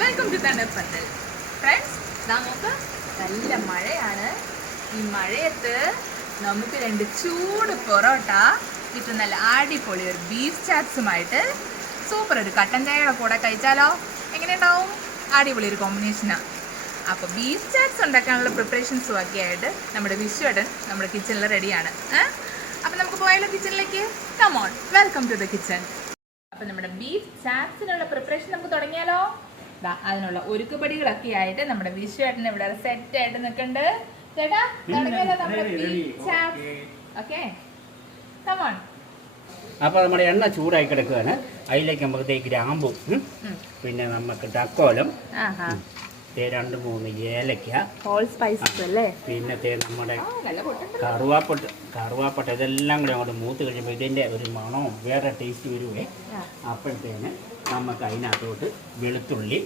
Welcome to തണ്ണപ്പന്തൽ. Friends, നമുക്ക് നല്ല മഴയാണ്. ഈ മഴയത്ത് നമുക്ക് 2 ചൂട് പൊറോട്ട വിത്ത് നല്ല അടിപൊളി ഒരു ബീഫ് ചാറ്റ്സുമായിട്ട് സൂപ്പർ ഒരു കട്ടൻ ചായയുടെ കൂടെ കഴിച്ചാലോ? എങ്ങനെയുണ്ടാവും? അടിപൊളി ഒരു കോമ്പിനേഷനാണ്. അപ്പോൾ ബീഫ് ചാറ്റ്സ് ഉണ്ടാക്കാനുള്ള പ്രിപ്പറേഷൻസും ഒക്കെ ആയിട്ട് നമ്മുടെ വിശ്വേട്ടൻ നമ്മുടെ കിച്ചണിൽ റെഡിയാണ്. അപ്പോൾ നമുക്ക് പോയാലോ കിച്ചണിലേക്ക്? Come on, welcome to the kitchen. അപ്പോൾ നമ്മുടെ ബീഫ് ചാറ്റ്സിനുള്ള പ്രിപ്പറേഷൻ നമുക്ക് തുടങ്ങിയാലോ? അതിനുള്ള ഒരുക്കുപടികളൊക്കെ ആയിട്ട് നമ്മുടെ വിശ്വേട്ടൻ ഇവിടെ സെറ്റ് ആയിട്ട് നിൽക്കുന്നുണ്ട്. ചേട്ടാ, തുടങ്ങിയാലോ നമ്മുടെ beef chats? Okay, come on. അപ്പോൾ നമ്മുടെ എണ്ണ ചൂടായി കിടക്കുകയാണ്. അതിലേക്ക് നമുക്ക് ഗ്രാമ്പും പിന്നെ നമുക്ക് തക്കോലം, 2-3 ഏലക്ക, ഹോൾ സ്പൈസസ് അല്ലേ, പിന്നെ നമ്മുടെ കറുവാപ്പട്ട ഇതെല്ലാം കൂടി അങ്ങോട്ട് മൂത്ത് കഴിയുമ്പോൾ ഇതിൻ്റെ ഒരു മണവും വേറെ ടേസ്റ്റ് വരുവേ. അപ്പോഴത്തേന് നമുക്ക് അതിനകത്തോട്ട് വെളുത്തുള്ളി,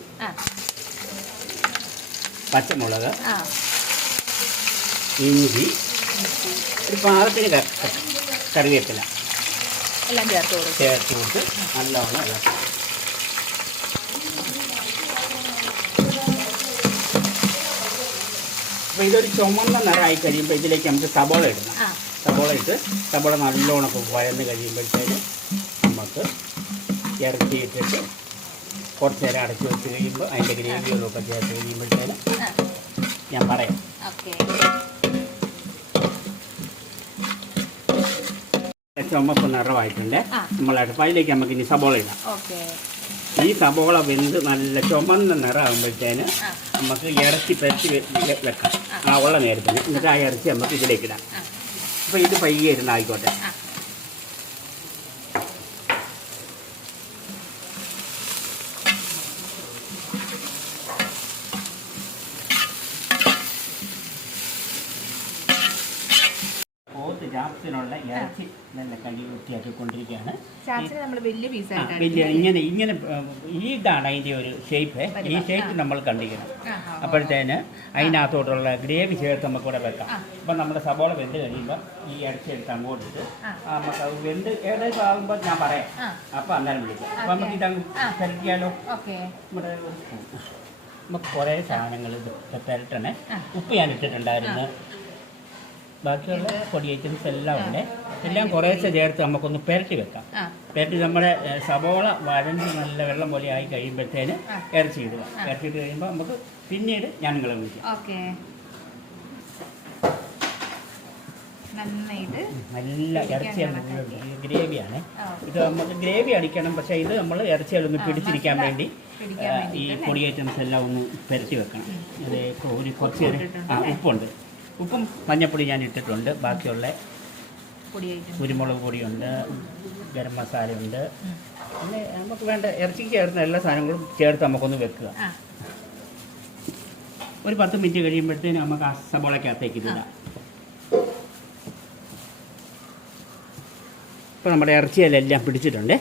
പച്ചമുളക്, ഇഞ്ചി, ഒരു പാകത്തിന് കറിവേപ്പില എല്ലാം ചേർത്ത് കൊടുത്ത് നല്ലോണം ഇളക്കും. അപ്പോൾ ഇതൊരു ചുമന്ന നിറമായി കഴിയുമ്പോൾ ഇതിലേക്ക് നമുക്ക് സബോള ഇടണം. സബോള നല്ലോണം വഴന്ന് കഴിയുമ്പോഴത്തേന് നമുക്ക് ഇറക്കിയിട്ടിട്ട് കുറച്ച് നേരം അടച്ചു വെച്ച് കഴിയുമ്പോൾ അതിൻ്റെ ഗ്രേവികളൊക്കെ ചേർത്ത് കഴിയുമ്പോഴത്തേന് ഞാൻ പറയാം. ചുമപ്പ് നിറമായിട്ടുണ്ട്. നമ്മൾ അടുപ്പയിലേക്ക് നമുക്ക് ഇനി സബോള ഇടാം. ഈ സബോള വെന്ത് നല്ല ചുമന്ന നിറമാകുമ്പോഴത്തേന് നമുക്ക് ഇറച്ചി പരത്തി വെക്കാം ഉള്ള നേരത്തിന്. എന്നിട്ട് ആ ഇറച്ചി നമുക്ക് ഇതിലേക്ക് ഇടാം. അപ്പോൾ ഇത് പയ്യെ ഇരുന്നായിക്കോട്ടെ. ചാപ്സിനുള്ള ഇറച്ചി നല്ല കഴുകി വൃത്തിയാക്കിക്കൊണ്ടിരിക്കുകയാണ്. ഇങ്ങനെ ഇതാണ് അതിൻ്റെ ഒരു ഷേപ്പ്. ഈ ഷേപ്പ് നമ്മൾ കണ്ടിരിക്കണം. അപ്പോഴത്തേന് അതിനകത്തോട്ടുള്ള ഗ്രേവി ചേർത്ത് നമുക്ക് ഇവിടെ വെക്കാം. അപ്പം നമ്മുടെ സബോള വെന്ത് കഴിയുമ്പോൾ ഈ ഇറച്ചി എടുത്ത് അങ്ങോട്ട് ഇട്ട് നമുക്ക് അത് വെന്ത് ഏകദേശം ആകുമ്പോൾ ഞാൻ പറയാം. അപ്പം അന്നേരം വിളിക്കാം. അപ്പം നമുക്ക് ഇതങ്ങ് പെരട്ടിയാലോ? നമ്മുടെ നമുക്ക് കുറേ സാധനങ്ങൾ ഇത് പെരട്ടണേ. ഉപ്പ് ഞാൻ ഇട്ടിട്ടുണ്ടായിരുന്നു. ബാക്കിയുള്ള പൊടി ഐറ്റംസ് എല്ലാം ഉണ്ട്. എല്ലാം കുറേശ്ശെ ചേർത്ത് നമുക്കൊന്ന് പെരട്ടി വെക്കാം. പെരട്ടി നമ്മുടെ സബോള വഴഞ്ഞ് നല്ല വെള്ളം പോലെ ആയി കഴിയുമ്പോഴത്തേന് ഇറച്ചി ഇടുക. ഇറച്ചിട്ട് കഴിയുമ്പോൾ നമുക്ക് പിന്നീട് ഞാൻ നിങ്ങളെ വിളിക്കാം. നല്ല ഇറച്ചിയാണ്, ഗ്രേവിയാണ് ഇത്. നമുക്ക് ഗ്രേവി അടിക്കണം, പക്ഷേ ഇത് നമ്മൾ ഇറച്ചികളൊന്ന് പിടിച്ചിരിക്കാൻ വേണ്ടി ഈ പൊടി ഐറ്റംസ് എല്ലാം ഒന്ന് പെരട്ടി വെക്കണം. അത് ഒരു കുറച്ച് ഉപ്പുണ്ട്, ഉപ്പും മഞ്ഞപ്പൊടി ഞാൻ ഇട്ടിട്ടുണ്ട്. ബാക്കിയുള്ള കുരുമുളക് പൊടിയുണ്ട്, ഗരം മസാലയുണ്ട്, പിന്നെ നമുക്ക് വേണ്ട ഇറച്ചിക്ക് ചേർന്ന എല്ലാ സാധനങ്ങളും ചേർത്ത് നമുക്കൊന്ന് വെക്കുക. ഒരു 10 മിനിറ്റ് കഴിയുമ്പോഴത്തേന് നമുക്ക് ആ സബോളക്കകത്തേക്ക് ഇടാം. ഇപ്പോൾ നമ്മുടെ ഇറച്ചിയിലെല്ലാം പിടിച്ചിട്ടുണ്ട്.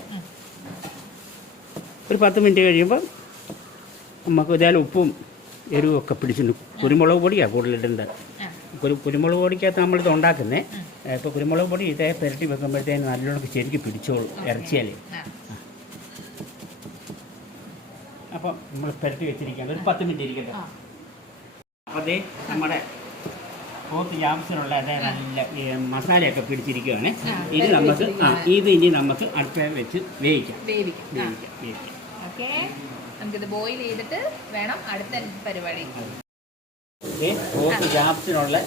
ഒരു 10 മിനിറ്റ് കഴിയുമ്പോൾ നമുക്ക് ഇതേലും ഉപ്പും എരിവും ഒക്കെ പിടിച്ചിട്ടുണ്ട്. കുരുമുളക് പൊടിയാണ് കൂടുതലിടേണ്ടത്. കുരുമുളക് പൊടിക്കകത്ത് നമ്മളിത് ഉണ്ടാക്കുന്നത്. ഇപ്പോൾ കുരുമുളക് പൊടി ഇതേ പുരട്ടി വെക്കുമ്പോഴത്തേന് നല്ലോണം ശരിക്കും പിടിച്ചോളൂ ഇറച്ചിയാൽ. അപ്പം നമ്മൾ പുരട്ടി വെച്ചിരിക്കുകയാണ്. ഒരു 10 മിനിറ്റ് ഇരിക്കട്ടെ. അപ്പോൾ അതേ നമ്മുടെ പോത്ത് ജാംസിനുള്ള അതേ നല്ല മസാലയൊക്കെ പിടിച്ചിരിക്കുകയാണ്. ഇത് നമുക്ക് ഇനി നമുക്ക് അടുപ്പിൽ വെച്ച് വേവിക്കാം. നമുക്കിത് ബോയിൽ ചെയ്തിട്ട് വേണം അടുത്ത പരിപാടി. പോത്ത് ജാംസിനുള്ള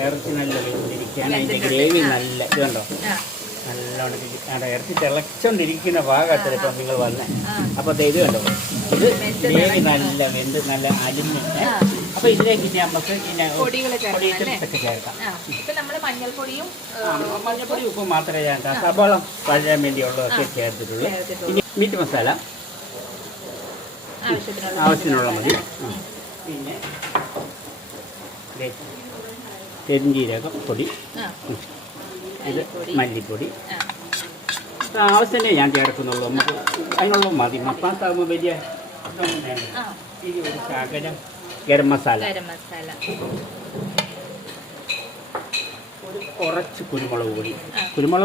ഇറച്ചി നല്ല വെന്തിരിക്കാൻ അതിൻ്റെ ഗ്രേവി നല്ല ഇതുണ്ടോ, നല്ലോണം ഇറച്ചി തിളച്ചോണ്ടിരിക്കുന്ന ഭാഗത്തിൽ ഇപ്പം നിങ്ങൾ വന്നേ. അപ്പോൾ ഇത് കണ്ടോ, ഇത് ഗ്രേവി നല്ല വെന്ത് നല്ല അലിഞ്ഞ്. അപ്പോൾ ഇതിലേക്ക് നമുക്ക് പൊടികളൊക്കെ ചേർക്കാം. മഞ്ഞൾപ്പൊടി ഉപ്പ് മാത്രമേ ചേർക്കാം. സബോള പഴയാൻ വേണ്ടിയുള്ളതൊക്കെ ചേർത്തിട്ടുള്ളൂ. ഇനി മീറ്റ് മസാല ആവശ്യത്തിനുള്ള മതി. പിന്നെ പെരുംജീരകം പൊടി, ഇത് മല്ലിപ്പൊടി ആവശ്യമേ ഞാൻ ചേർക്കുന്നുള്ളൂ. നമുക്ക് അതിനുള്ള മതി. മപ്പാസാകുമ്പോൾ വലിയ ഇതൊന്നും വേണ്ട. ഇനി ഒരു ശകലം ഗരം മസാല, കുറച്ച് കുരുമുളക്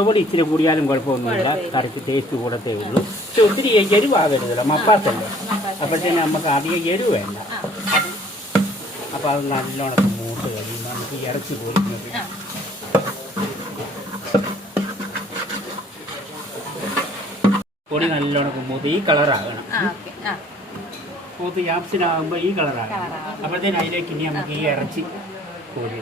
പൊടി ഇച്ചിരി കൂടിയാലും കുഴപ്പമൊന്നുമില്ല. കറിക്ക് ടേസ്റ്റ് കൂടത്തേ ഉള്ളൂ. പക്ഷെ ഒത്തിരി എരിവാകരുതല്ലോ, മപ്പാസല്ലേ. അപ്പോഴത്തേന് നമുക്ക് അധികം എരിവ് വേണ്ട. അപ്പോൾ അത് നല്ലോണം മൂത്ത് കഴിയുമ്പോൾ നമുക്ക് ഇറച്ചി പൊരിക്കുന്നത് പൊടി നല്ലോണം മൂത്ത് ഈ കളറാകണം. മൂത്ത് യാപ്സിനാകുമ്പോൾ ഈ കളറാകണം. അപ്പോഴത്തേന് അതിലേക്ക് ഇനി നമുക്ക് ഈ ഇറച്ചി കോരി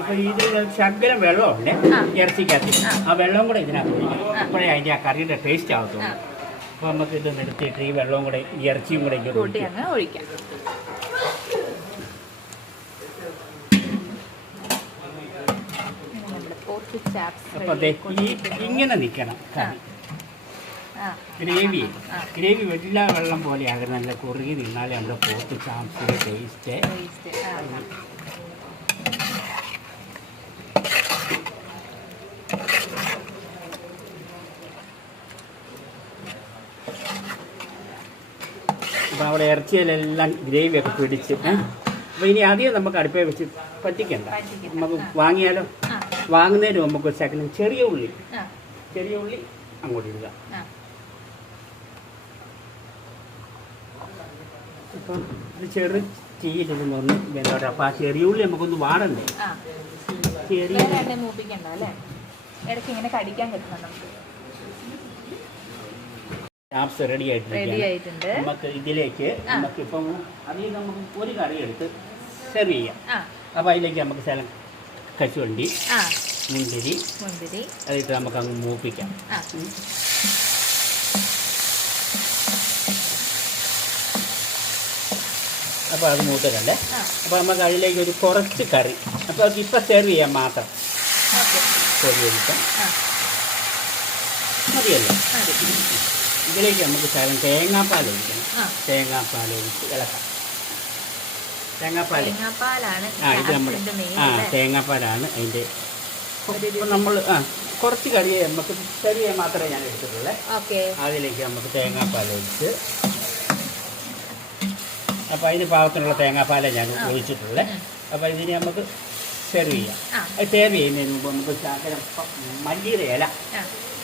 ഇപ്പൊ ഇത് ശകലം വെള്ളമുണ്ട് ഇറച്ചിക്കകത്ത്. ആ വെള്ളം കൂടെ ഇതിനകത്ത് ഒഴിക്കണം. അപ്പോഴേ അതിൻ്റെ ആ കറിയുടെ ടേസ്റ്റ് ആകത്തുള്ളൂ. അപ്പോൾ നമുക്ക് ഇത് നിർത്തിയിട്ട് ഈ വെള്ളവും കൂടെ ഈ ഇറച്ചിയും കൂടെ ഇങ്ങോട്ട് ഒഴിക്കാം. അപ്പോൾ അതെ ഇങ്ങനെ നിൽക്കണം കറി. ഗ്രേവി എല്ലാ വെള്ളം പോലെ ആകണം. നല്ല കുറുകി നിന്നാലേ നമ്മുടെ പോത്ത് ചാപ്സിൻ്റെ ടേസ്റ്റ്. അപ്പോൾ അവിടെ ഇറച്ചിയിലെല്ലാം ഗ്രേവിയൊക്കെ പിടിച്ച്. അപ്പോൾ ഇനി അധികം നമുക്ക് അടുപ്പേ വെച്ച് പറ്റിക്കണ്ട. നമുക്ക് വാങ്ങിയാലോ? വാങ്ങുന്നതിന് നമുക്ക് ഒരു സെക്കൻഡ് ചെറിയ ഉള്ളി അങ്ങോട്ട് ഇടുക. അപ്പം ഇത് ചെറു തീയിട്ടൊന്ന് ഒന്ന് വെന്തോട്ടെ. അപ്പോൾ ആ ചെറിയ ഉള്ളി നമുക്കൊന്ന് വാടണ്ടേ? ചാപ്സ് റെഡി ആയിട്ടുണ്ട്. നമുക്ക് ഇതിലേക്ക് നമുക്കിപ്പം അതിൽ നമുക്ക് ഒരു കറി എടുത്ത് സെർവ് ചെയ്യാം. അപ്പോൾ അതിലേക്ക് നമുക്ക് ശകലം കശുവണ്ടി, മുന്തിരി അതിട്ട് നമുക്ക് അങ്ങ് മൂപ്പിക്കാം. അപ്പോൾ അത് മൂത്തിട്ടുണ്ട്. അപ്പോൾ നമുക്ക് അതിലേക്ക് ഒരു കുറച്ച് കറി. അപ്പോൾ അത് ഇപ്പം സെർവ് ചെയ്യാൻ മാത്രം സെർവ് ചെയ്തിട്ട് മതിയല്ലോ. ഇതിലേക്ക് നമുക്ക് ശകലം തേങ്ങാപ്പാൽ ഒഴിക്കണം. തേങ്ങാപ്പാൽ ഒഴിച്ച് ഇളക്കാം. തേങ്ങാപ്പാലാണ് ഇത് നമ്മൾ തേങ്ങാപ്പാലാണ് അതിൻ്റെ. ഇപ്പം നമ്മൾ കുറച്ച് കറിയെ നമുക്ക് ചെറിയ മാത്രമേ ഞാൻ എടുത്തിട്ടുള്ളൂ. അതിലേക്ക് നമുക്ക് തേങ്ങാപ്പാൽ ഒഴിച്ച്, അപ്പോൾ അതിന് പാകത്തിനുള്ള തേങ്ങാപ്പാലെ ഞാൻ ഒഴിച്ചിട്ടുള്ളത്. അപ്പോൾ ഇതിന് നമുക്ക് സെർവ് ചെയ്യാം. അത് സെർവ് ചെയ്യുന്നതിന് മുമ്പ് നമുക്ക് ശകലം മല്ലിയുടെ ഇല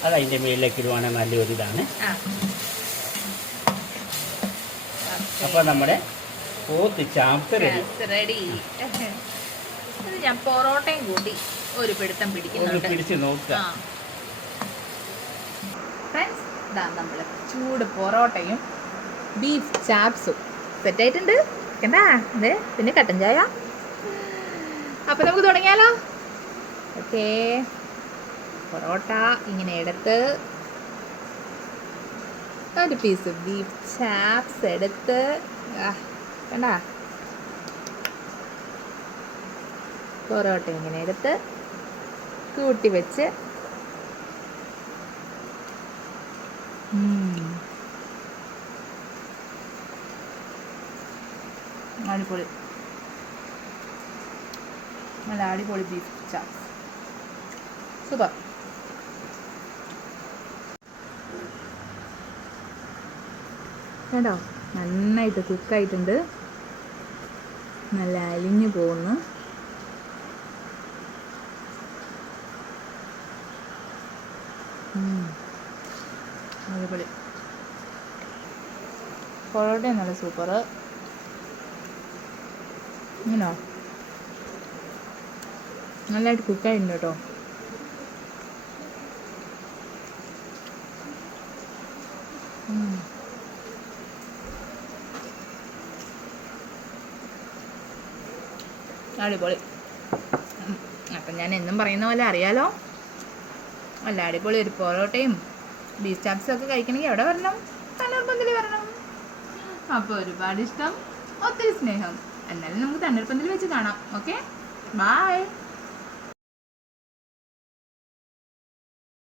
അത് അതിൻ്റെ മേലിലേക്ക് ഇടുവാണെങ്കിൽ നല്ലൊരു ഇതാണ്. അപ്പോൾ നമ്മുടെ പോത്ത് ചാപ്സ് റെഡി. ഞാൻ പൊറോട്ടയും കൂട്ടി ഒരു പിടുത്തം പിടിച്ച് നോക്കുക. ഫ്രണ്ട്സ്, ഇതാ നമ്മൾ ചൂട് പൊറോട്ടയും ബീഫ് ചാപ്സും സെറ്റായിട്ടുണ്ട്. കണ്ടാ അതെ, പിന്നെ കട്ടൻ ചായ. അപ്പം നമുക്ക് തുടങ്ങിയാലോ? ഓക്കേ, പൊറോട്ട ഇങ്ങനെ എടുത്ത് ഒരു പീസ് ബീഫ് ചാപ്സ് എടുത്ത് കണ്ടാ പൊറോട്ട ഇങ്ങനെ എടുത്ത് കൂട്ടി വെച്ച് അടിപൊളി, നല്ല അടിപൊളി ബീഫ് ചാപ്സ്, സൂപ്പർ. കേട്ടോ, നന്നായിട്ട് കുക്കായിട്ടുണ്ട്, നല്ല അലിഞ്ഞു പോകുന്നു. അടിപൊളി പൊറോട്ടയും നല്ല സൂപ്പർ. ഇങ്ങനോ നല്ലതായിട്ട് കുക്കായിട്ടുണ്ട് കേട്ടോ. അടിപൊളി. അപ്പം ഞാൻ എന്നും പറയുന്ന പോലെ അറിയാലോ, അല്ല അടിപൊളി ഒരു പൊറോട്ടയും ബീഫ് ചാപ്സും ഒക്കെ കഴിക്കണമെങ്കിൽ എവിടെ വരണം? തണ്ണീർപ്പന്തൽ വരണം. അപ്പോൾ ഒരുപാട് ഇഷ്ടം, ഒത്തിരി സ്നേഹം. എന്നാലും നമുക്ക് തണ്ണീർപ്പന്തൽ വെച്ച് കാണാം. Okay, by.